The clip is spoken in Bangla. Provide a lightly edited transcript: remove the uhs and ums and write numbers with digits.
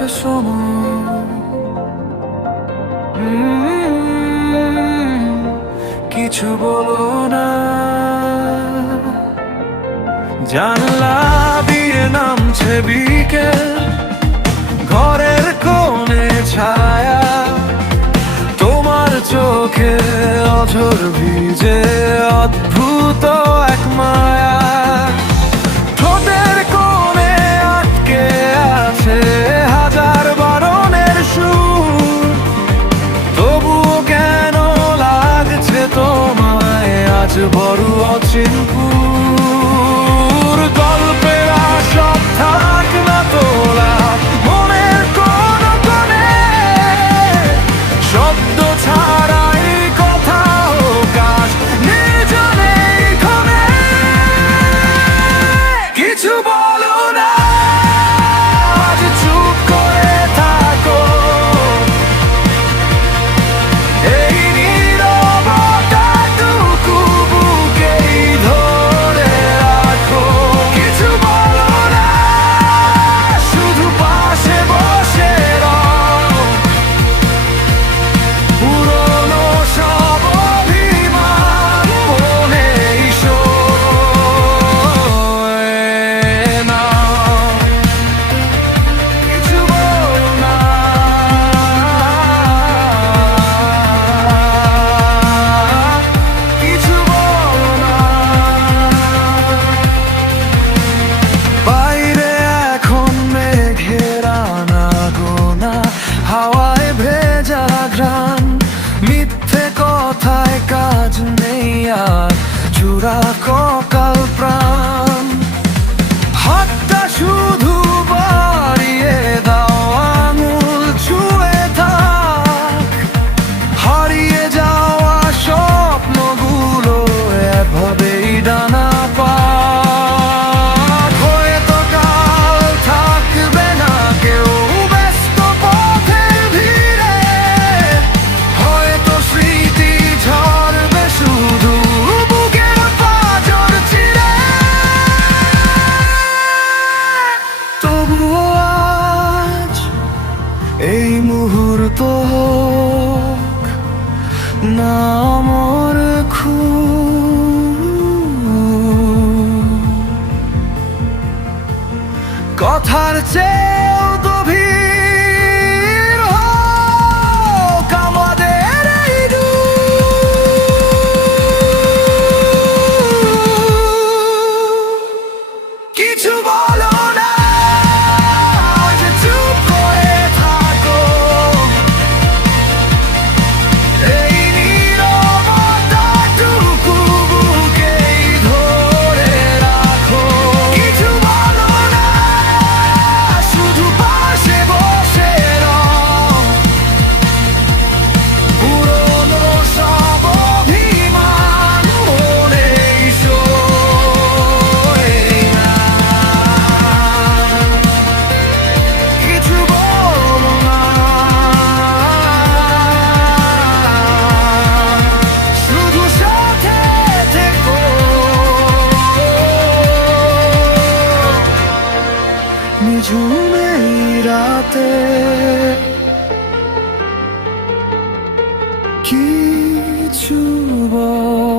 আছে সময়। কিছু বলো না, জানলা দিয়ে নামছে বিকেল, ঘরের কোণে ছায়া, তোমার চোখে অঝোর ভিজে অদ্ভুত এক মায়া। ঠোঁটের কোণে আটকে আছে হাজার বারণের সুর, তবুও কেন লাগছে তোমায় আজ বড় অচিনপুর। গল্পের সব থাক না তোলা মনের কোন কোণে, শব্দ ছাড়াই কথা হোক আজ নির্জনে ক্ষণে। কিছু বলো না, আজ চুপ করে থাকো, এই নীরবতাটুকু বুকেই ধরে রাখো। কিছু বলো না, শুধু পাশে বসে রও, পুরনো সব অভিমান মনেই সয়ে না। কিছু বলো না, কিছু বলো না। বাইরে এখন মেঘের আনাগোনা, হাওয়ায় ভেজা ঘ্রাণ, মিথ্যে কথায় কাজ নেই আর চূড়া ককাল প্রাণ। হাতটা শুধু বাড়িয়ে দাও, আঙুল ছুঁয়ে থাক, হারিয়ে যাওয়া স্বপ্নগুলো এভাবেই ডানা পাক। হয়তো কাল থাকবে না কেউ ব্যস্ত পথের ভিড়ে, হয়তো স্মৃতি ঝরবে শুধু বুকের পাঁজর চিরে। তবুও আজ এই মুহূর্ত হোক না আমার কথার চেয়েও গভীর হোক আমাদের এই ডুব। কিছু বলো না, আজ চুপ করে থাকো, এই নীরবতাটুকু বুকেই ধরে রাখো। কিছু বলো না, শুধু পাশে বসে রও, পুরনো সব অভিমান মনেই সয়ে না। কিছু বলো না, শুধু সাথে থেকো, নিঝুম এই রাতে কিছু বলো।